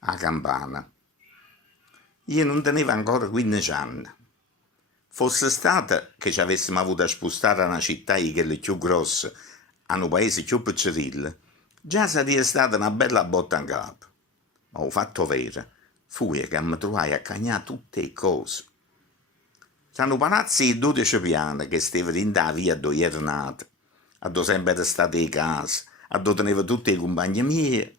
a campana. Io non tenevo ancora 15 anni. Fosse stata che ci avessimo avuto a spostare a una città di quelle più grosse, a un paese più piccirille, già sarebbe stata una bella botta in capo. Ma ho fatto vero, fu che mi trovai a cagnare tutte le cose. C'erano palazzi di 12 piani che stavano in da via dove ero nato, a dove sempre era state le case, a dove tenevo tutte le compagne mie.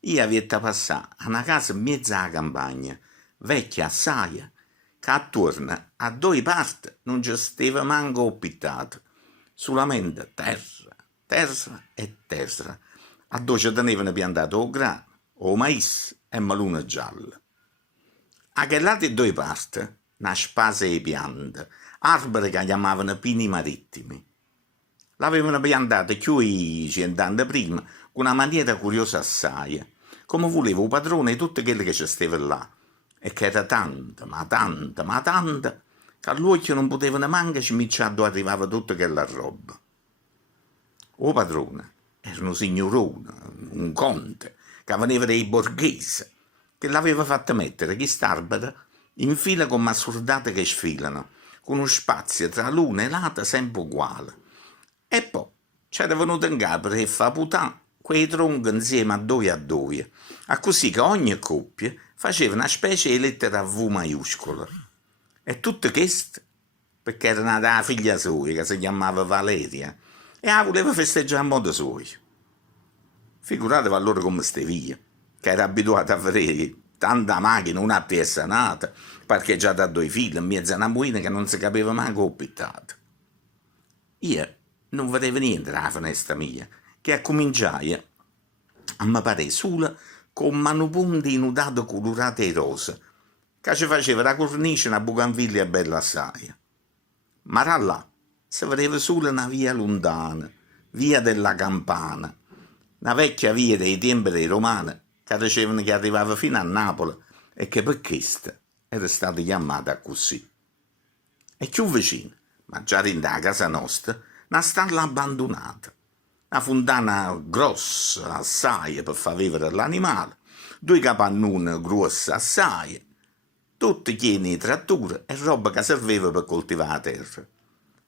Io avevo passato a una casa in mezzo alla campagna, vecchia assai, che attorno a due parti non ci stava manco abitato, solamente terra, terra e terra, a dove ci tenevano piantato o grano, o mais e melone gialle. A che lato due parti, una spasa di piante, alberi che chiamavano pini marittimi. L'avevano piantato più di 100 anni prima, con una maniera curiosa assai, come voleva il padrone di tutte quelle che ci stavano là, e che era tanta, ma tanta, ma tanta, che all'occhio non potevano manco smicciare dove arrivava tutta quella roba. O padrone era un signorone, un conte, che veniva dai borghesi, che l'aveva fatta mettere quest'arbore in fila con massurdate che sfilano, con uno spazio tra l'una e l'altra sempre uguale. E poi c'era venuto in capo per far putà quei tronchi insieme a due, a così che ogni coppia faceva una specie di lettera V maiuscola. E tutte queste perché era nata la figlia sua, che si chiamava Valeria, e la voleva festeggiare a modo suo. Figuratevi allora come ste via, che era abituata a vedere tanta macchina, una appessanata, parcheggiata a due fili, in mezzo a una muina che non si capiva manco pittata. Io non vedevo niente dalla finestra mia, che cominciai a mi pare sola con manupunti nudato colorate e rosa, che ci faceva la cornice una bucanviglia bella assai. Ma da là si vedeva solo una via lontana, via della Campana, una vecchia via dei tempi dei Romani che dicevano che arrivava fino a Napoli e che per questo era stata chiamata così. E più vicino, ma già dentro la casa nostra, una stalla abbandonata, una fontana grossa assai per far vivere l'animale, due capannoni grossi assai, tutti pieni di tratture e roba che serviva per coltivare la terra.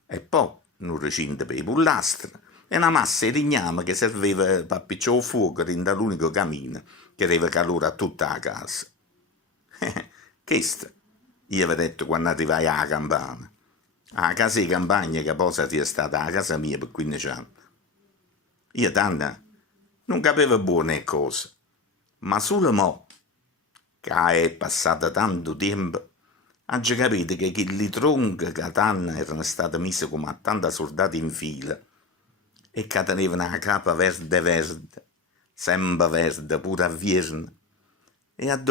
E poi un recinto per i pullastri e una massa di rigname che serviva per appicciare il fuoco dentro l'unico camino che dava calore a tutta la casa. Questo io avevo detto quando arrivai alla campana, alla casa di campagna che poi sarebbe stata la casa mia per 15 anni. Io tanto non capivo buone cose, ma solo mo' che è passato tanto tempo, ho già capito che quelle tronche che tanto erano state messe come a tanti soldati in fila e che tenevano la capa verde verde, sempre verde, pure a Vierna. E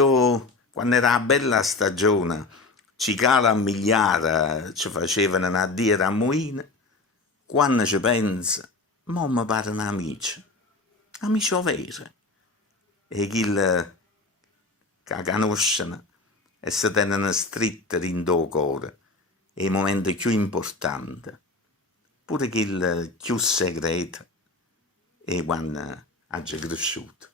quando era la bella stagione, cicala a migliaia ci facevano una dire a Moina, quando ci penso, mo mi pare un amico, amico vero, e chi che conoscono e si tengono strette dentro il cuore, è il momento più importante, pure il più segreto, è quando ha cresciuto.